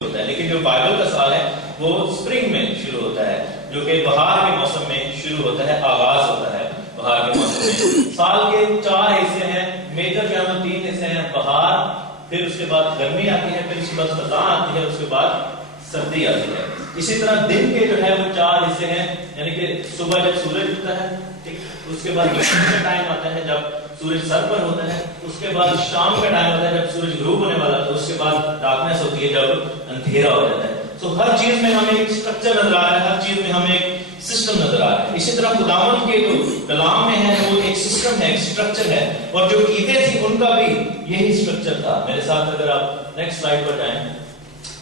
ہوتا ہے، لیکن جو بائبل کا سال ہے وہ اسپرنگ میں شروع ہوتا ہے، جو کہ بہار کے موسم میں شروع ہوتا ہے، آغاز ہوتا ہے بہار کے موسم میں۔ سال کے 4 حصے ہیں، میجر جو ہے 3 حصے ہیں، بہار، پھر اس کے بعد گرمی آتی ہے، پھر اس کے بعد خزاں آتی ہے، اس کے بعد سردی آتی ہے۔ اسی طرح دن کے جو ہے وہ 4 حصے ہیں، یعنی کہ صبح جب سورج اٹھتا ہے، اس کے بعد مغرب کا ٹائم آتا ہے جب سورج سر پر ہوتا ہے، اس کے بعد شام کا ٹائم ہوتا ہے جب سورج غروب ہونے والا ہے، اس کے بعد ڈارکنیس ہوتی ہے جب اندھیرا ہو جاتا ہے۔ سو ہر چیز میں ہمیں ایک اسٹرکچر نظر آ رہا ہے، ہر چیز میں ہمیں ایک سسٹم نظر آ رہا ہے۔ اسی طرح خداوند کے جو کلام میں ہے وہ ایک سسٹم ہے، ایک اسٹرکچر ہے، اور جو عیدیں تھیں ان کا بھی یہی اسٹرکچر تھا۔ میرے ساتھ اگر آپ نیکسٹ سلائیڈ پر جائیں،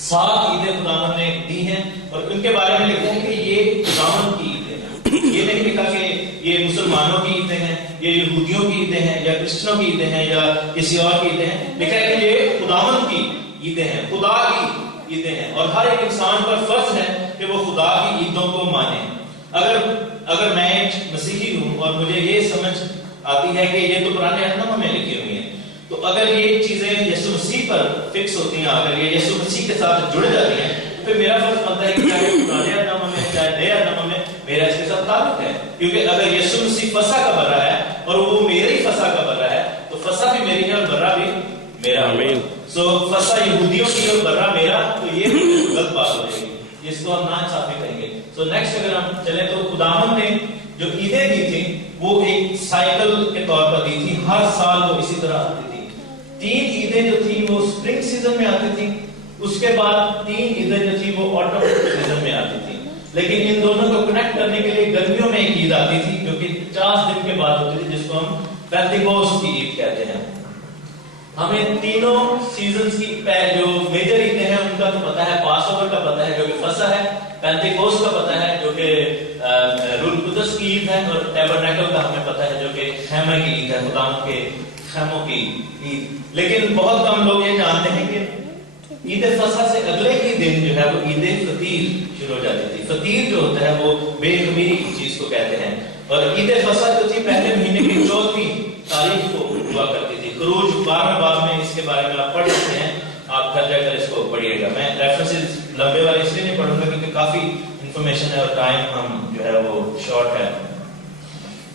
7 عیدیں خداوند نے دی ہیں، اور ان کے بارے میں لکھا ہے کہ یہ خداوند کی عیدیں ہیں۔ یہ نہیں لکھا کہ یہ مسلمانوں کی عیدیں ہیں، یہ یہودیوں کی عیدیں ہیں، یا کرسچنوں کی عیدیں ہیں، یا کسی اور کی عیدیں ہیں۔ لکھا ہے کہ یہ خداوند کی عیدیں ہیں، خدا کی عیدیں ہیں، اور ہر ایک انسان پر فرض ہے کہ وہ خدا کی عیدوں کو مانے۔ اگر میں ایک مسیحی ہوں اور مجھے یہ سمجھ آتی ہے کہ یہ تو پرانے عہد میں لکھی ہوئی ہیں، تو اگر یہ چیزیں یسوع مسیح پر فکس ہوتی ہیں، اگر یہ یسوع مسیح کے ساتھ جڑ جاتی ہیں، تو پھر میرا فرض بنتا ہے کہ چاہے پرانے عہد میں چاہے نئے عہد میں میرا اس کے ساتھ تعلق ہے، کیونکہ اگر یسوع مسیح فسح کا برا ہے اور وہ میری فسح کا برا ہے، تو فسح بھی میری ہے اور برا بھی میرا۔ آمین۔ سو فسح یہودیوں کی اور برا میرا، تو یہ غلط بات ہو جائے گی، اس کو ہم ناانصافی کہیں گے۔ سو نیکسٹ اگر ہم چلیں تو خداوند نے جو عیدیں دی تھیں وہ ایک سائیکل کے طور پر دی تھی، ہر سال وہ اسی طرح آتی تھی۔ 3 عیدیں جو تھیں وہ اسپرنگ سیزن میں آتی تھیں، اس کے بعد 3 عیدیں جو تھیں وہ آٹم سیزن میں آتی تھیں، لیکن ان دونوں کو کنیکٹ کرنے کے لیے گرمیوں میں ایک عید آتی تھی جو کہ 50 دن کے بعد ہوتی تھی، جس کو ہم پینتیکوست کی عید کہتے ہیں۔ ہمیں تینوں سیزنز کی جو میجر عیدیں ہیں ان کا تو پتہ ہے، پاس اوور کا پتہ ہے جو کہ فسح ہے، پینتیکوست کا پتہ ہے جو کہ روح القدس کی عید ہے، اور ٹیبرنیکل کا ہمیں پتہ ہے جو کہ خیمہ کی عید ہے، خداوند کے خیموں کی عید۔ لیکن بہت کم لوگ یہ جانتے ہیں کہ عید فسح سے اگلے ہی دن جو ہے وہ عید فطیر شروع ہو جاتی تھی۔ فطیر جو ہوتا ہے وہ بے خمیری کی چیز کو کہتے ہیں، اور عید فسح جو تھی پہلے مہینے کی 14ویں تاریخ کو ہوا کرتی تھی۔ خروج 12 باب میں اس کے بارے میں آپ پڑھ سکتے ہیں، آپ گھر جا کر اس کو پڑھیے گا۔ میں ریفرنسز لمبے والے اس لیے نہیں پڑھوں گا کیونکہ کافی انفارمیشن ہے اور ٹائم ہم جو ہے وہ شارٹ ہے۔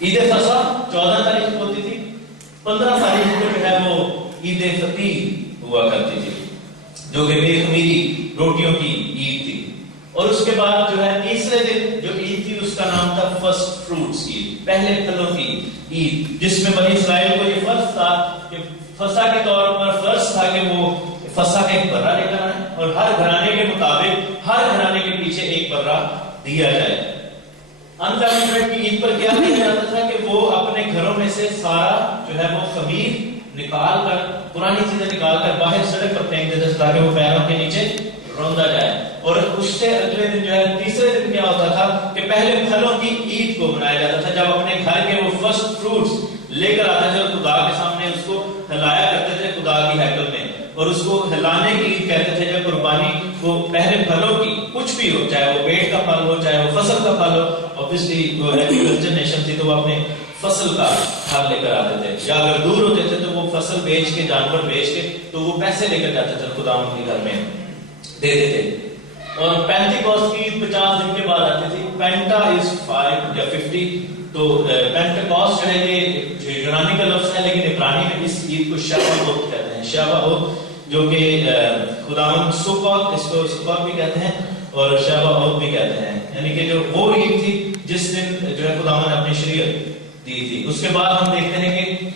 عید فسح 14 تاریخ کو ہوتی تھی، 15 تاریخ کو جو ہے وہ عید فطیر ہوا کرتی تھی جو کہ بے خمیری روٹیوں کی عید تھی، اور اس کے بعد جو ہے تیسرے دن جو عید تھی اس کا نام تھا فرسٹ فروٹس کی، پہلے پھلوں کی عید، جس میں بنی اسرائیل کو یہ فرض تھا کہ فسح کے طور پر فرض تھا کہ وہ فسح کا ایک برہ لے کر آئیں، اور ہر گھرانے کے مطابق ہر گھرانے کے پیچھے ایک برہ دیا جائے۔ انلیوینڈ بریڈ کی عید پر کیا کیا جاتا تھا کہ وہ اپنے گھروں میں سے سارا جو ہے وہ خمیر نکال کر، پرانی چیزیں نکال کر باہر سڑک پر پھینک دیتے تاکہ وہ پیروں کے نیچے روندا جائے، اور اس سے اگلے دن جو ہے تیسرے دن کیا ہوتا تھا کہ پہلے پھلوں کی عید کو منایا جاتا تھا، جب اپنے گھر کے وہ فرسٹ فروٹس لے کر آتے تھے اور خدا کے سامنے اس کو ہلایا کرتے تھے خدا کی ہیکل میں، اور اس کو ہلانے کی عید کہتے تھے جب قربانی وہ پہلے پھلوں کی کچھ بھی ہو، چاہے وہ پیٹ کا پھل ہو چاہے وہ فصل کا پھل ہو، اوبویسلی وہ ایگریکلچر نیشن تھی تو وہ اپنے فصل کا پھل لے کر آتے تھے، یا اگر دور ہوتے تھے تو وہ فصل بیچ کے، جانور بیچ کے، تو وہ پیسے لے کر جاتے تھے خداوند کے گھر میں دے دیتے۔ اور پینتیکوست کی 50 دن کے بعد آتی تھی، پینٹا از 5 یا 50، تو پینٹیکوست جو ہے یہ یونانی کا لفظ ہے، لیکن عبرانی میں اس عید کو شاباوت کہتے ہیں، شاباوت جو کہ خداوند سکوت، اس کو سکوت بھی کہتے ہیں اور شاباوت بھی کہتے ہیں، یعنی کہ جو وہ عید تھی جس دن جو ہے خداوند نے اپنی شریعت دی تھی۔ اس کے بعد ہم دیکھتے ہیں کہ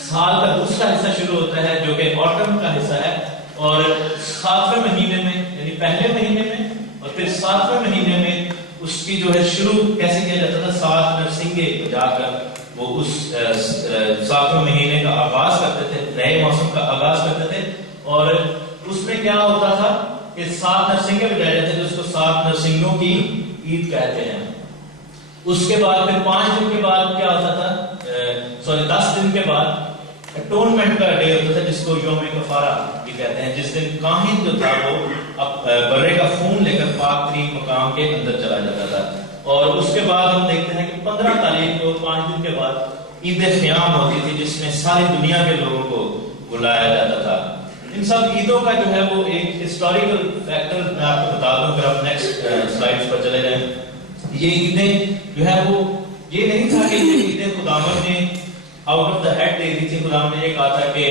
سال کا دوسرا حصہ شروع ہوتا ہے جو کہ آٹم کا حصہ ہے، اور 7ویں مہینے میں، یعنی پہلے مہینے میں اور پھر 7ویں مہینے میں اس کی جو ہے شروع کیسے کیا جاتا تھا، 7 نرسنگے بجا کر وہ اس 7ویں مہینے کا آغاز کرتے تھے، نئے موسم کا آغاز کرتے تھے، اور اس میں کیا ہوتا تھا کہ 7 نرسنگے بجائے جاتے تھے، جس کو 7 نرسنگوں کی عید کہتے ہیں۔ اس کے بعد پھر 5 دن کے بعد کیا ہوتا تھا، 10 دن کے بعد اٹونمنٹ کا ڈے ہوتا تھا، جس کو یوم کفارہ بھی کہتے ہیں، جس دن کاہن جو تھا وہ برے کا خون لے کر پاک ترین مقام کے اندر چلا جاتا تھا۔ اور اس کے بعد ہم دیکھتے ہیں کہ 15 تاریخ کو 5 دن کے بعد عید خیام ہوتی تھی، جس میں ساری دنیا کے لوگوں کو بلایا جاتا تھا۔ ان سب عیدوں کا جو ہے وہ ایک ہسٹوریکل فیکٹر میں آپ کو بتا دوں، پھر آپ نیکسٹ سلائیڈز پر چلے جائیں. یہ عیدیں جو ہے وہ یہ نہیں تھا کہ یہ عیدیں خداوند نے out of the had they دی تھی. خداوند نے یہ کہا تھا کہ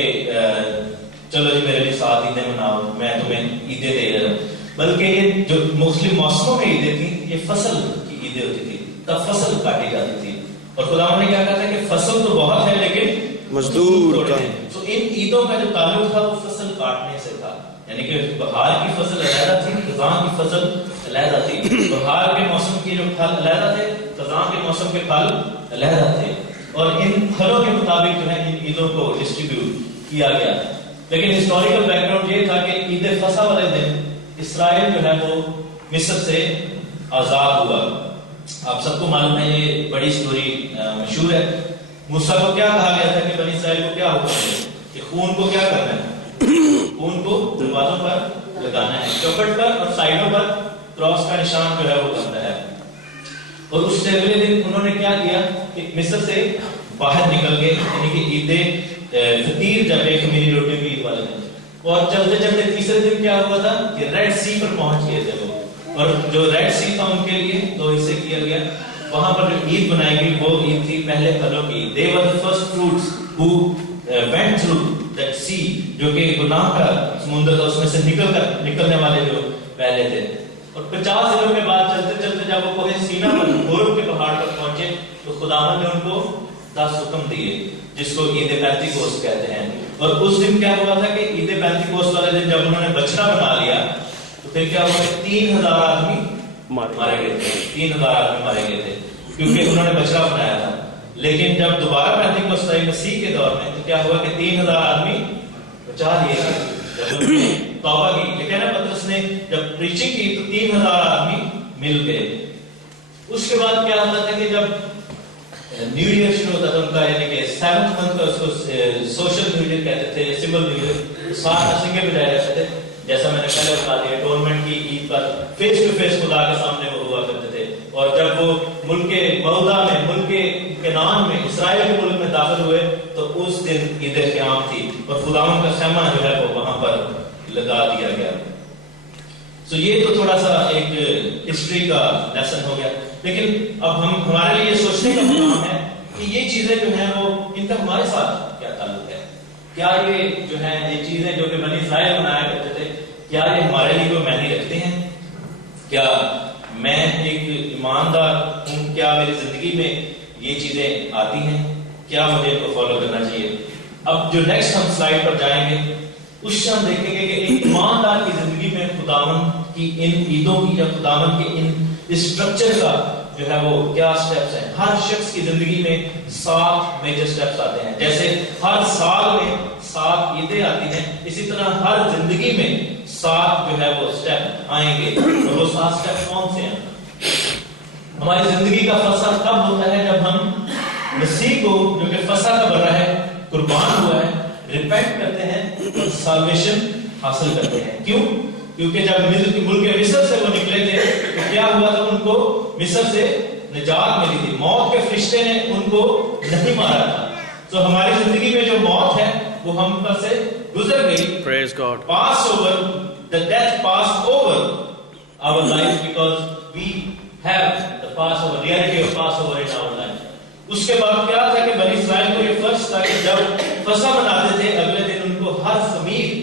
چلو جی میرے لیے 7 عیدیں مناؤ، میں تمہیں عیدیں دے رہا ہوں. بلکہ یہ جو مختلف موسموں میں عیدیں تھیں، یہ فصل کی عیدیں ہوتی تھی، تب فصل کاٹی جاتی تھی. اور خداوند نے کیا کہا تھا کہ فصل تو بہت ہے لیکن مزدور کا. تو ان عیدوں کا جو تعلق تھا وہ فصل کاٹنے سے تھا. یعنی کہ بہار کی فصل علیحدہ تھی، خزاں کی فصل علیحدہ تھی. بہار کے موسم کے جو پھل علیحدہ تھے، خزاں کے موسم کے پھل علیحدہ تھے. اور ان پھلوں کے مطابق جو ہے ان عیدوں کو ڈسٹریبیوٹ کیا گیا. لیکن ہسٹوریکل بیک گراؤنڈ یہ تھا کہ عید فصح والے دن اسرائیل جو ہے وہ مصر سے آزاد ہوا. آپ سب کو معلوم ہے، یہ بڑی سٹوری مشہور ہے. موسیٰ کو کیا کہا گیا تھا کہ بنی اسرائیل کو کیا حکم ہے کہ خون کو کیا کرنا ہے، خون کو دروازوں پر لگانا ہے، چوکٹ پر اور سائڈوں پر کراس کا نشان جو ہے وہ کرنا ہے. اور اس سے اگلے دن انہوں نے کیا کیا کہ مصر سے باہر نکل گئے. یعنی کہ عید فطیر جب ایک خمیری روٹی کی عید والے دن، اور چلتے چلتے تیسرے دن کیا ہوا تھا کہ ریڈ سی پر پہنچ گئے تھے وہ. اور جو ریڈ سی تھا ان کے لیے 2 حصے کیا گیا. وہاں پر جو عید بنائی گئی وہ عید تھی پہلے پھلوں کی. They were the first fruits who went through that sea، جو کہ گناہ کا سمندر تھا، اس میں سے نکلنے والے جو پہلے تھے. اور 50 دنوں کے بعد چلتے چلتے جب وہ کوہ سینا پر غورب کے پہاڑ پر پہنچے تو خداوند نے ان کو 10 حکم دیے، جس کو عید پینتیکوست کہتے ہیں. اور اس دن کیا ہوا تھا کہ عید پینتیکوست والے دن جب انہوں نے بچڑا بنا لیا تو پھر کیا ہوا کہ 3000 آدمی مارے گئے تھے. 3000 آدمی مارے گئے تھے کیونکہ انہوں نے بچڑا بنایا تھا. لیکن جب دوبارہ پینتیکوست آئی مسیح کے دور میں تو کیا ہوا کہ 3000 آدمی بچا لیے گئے جب انہوں نے توبہ کی. لیکن پترس نے جب پریچنگ کی تو 3000 آدمی مل گئے. اس کے بعد کیا ہوتا تھا کہ جب نیو ایئر شروع ہوتا تھا ان کا، یعنی کہ 7th منتھ کا اس کو سوشل نیو ایئر کہتے تھے، سمبل نیو ایئر. 7 نسنگیں بجائے جاتے تھے، جیسا میں نے پہلے بتا دیا. ٹورنمنٹ کی عید پر فیس ٹو فیس خدا کے سامنے وہ ہوا کرتے تھے. اور جب وہ ملک مودا میں، ملک کنعان میں، اسرائیل کے ملک میں داخل ہوئے تو اس دن عید قیام تھی اور خداوند کا خیمہ جو ہے وہ وہاں پر لگا دیا گیا. سو یہ تو تھوڑا سا ایک ہسٹری کا لیسن ہو گیا. لیکن اب ہمارے لیے یہ سوچنے کا مقام ہے کہ یہ چیزیں جو ہیں وہ ان کا ہمارے ساتھ کیا تعلق ہے. کیا یہ جو ہیں یہ چیزیں جو کہ بنی اسرائیل بنایا کرتے تھے، کیا یہ ہمارے لیے کوئی معنی رکھتے ہیں؟ کیا میں ایک ایماندار ہوں؟ کیا میری زندگی میں یہ چیزیں آتی ہیں؟ کیا مجھے ان کو فالو کرنا چاہیے؟ اب جو نیکسٹ ہم سلائیڈ پر جائیں گے اس سے ہم دیکھیں گے کہ ایک ایماندار کی زندگی میں خداوند کی ان عیدوں کی یا خداوند کے ان اسٹرکچر کا جو ہے وہ کیا سٹیپس ہیں. ہر شخص کی زندگی میں 7 میجر سٹیپس آتے ہیں. جیسے ہر سال میں 7 عیدیں آتی ہیں، اسی طرح ہر زندگی میں 7 جو ہے وہ سٹیپ آئیں گے. اور وہ 7 سٹیپ کون سے ہیں؟ ہماری زندگی کا فصح تب ہوتا ہے جب ہم مسیح کو جو کہ فصح کا بڑا ہے، قربان ہوا ہے، ریپینٹ کرتے ہیں اور سالویشن حاصل کرتے ہیں. کیوں؟ کیونکہ جب ملک مصر سے وہ نکلے تھے تو کیا ہوا تھا، ان کو مصر سے نجات ملی تھی. موت کے فرشتے نے ان کو نہیں مارا تھا. تو ہماری زندگی میں جو موت ہے وہ ہم پر سے گزر گئی. Praise God. Pass over, the death passed over our life because we have the Passover, reality of Passover in our life. اس کے بعد کیا تھا کہ بنی اسرائیل کو یہ فرض تھا کہ جب فصح بناتے تھے اگلے دن ان کو ہر خمیر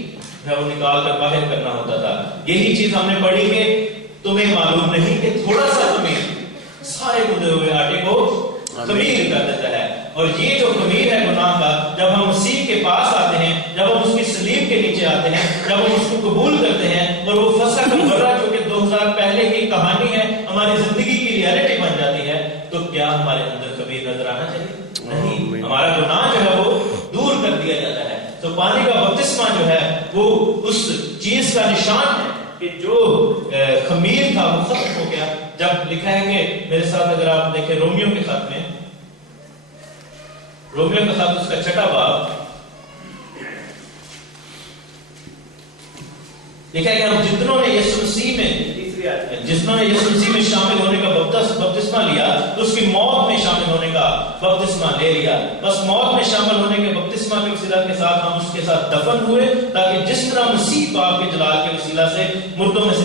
وہ نکال کر باہر کرنا ہوتا تھا. یہی چیز ہم نے پڑھی کہ تمہیں معلوم نہیں کہ تھوڑا سا خمیر سارے گندے ہوئے آٹے کو خمیر کر دیتا ہے. اور یہ جو خمیر ہے گناہ کا، جب ہم مسیح کے پاس آتے ہیں، جب ہم اس کی صلیب کے نیچے آتے ہیں، جب ہم اس کو قبول کرتے ہیں اور وہ فصح کا برا جو کہ 2000 پہلے کی کہانی ہے ہماری زندگی کی ریالٹی بن جاتی ہے، تو کیا ہمارے اندر خمیر نظر آنا چاہیے؟ نہیں. ہمارا گناہ جو ہے وہ دور کر دیا جاتا ہے. تو پانی کا بپتسمہ جو ہے وہ اس چیز کا نشان ہے کہ جو خمیر تھا وہ ختم ہو گیا. جب لکھا ہے کہ میرے ساتھ اگر آپ دیکھیں رومیو کے خط میں، رومیو کا خط اس کا 6واں باب، لکھا ہے کہ ہم جتنوں نے یسوع مسیح میں شامل ہونے کا بپتسمہ لیا تو اس کی موت میں شامل ہونے کا بپتسمہ لے لیا، بس موت میں شامل ہونے کے بپتسمہ کے وسیلہ کے ساتھ ہم اس کے ساتھ دفن ہوئے، تاکہ جس طرح مسیح باپ کے جلال کے وسیلہ سے مردوں میں سے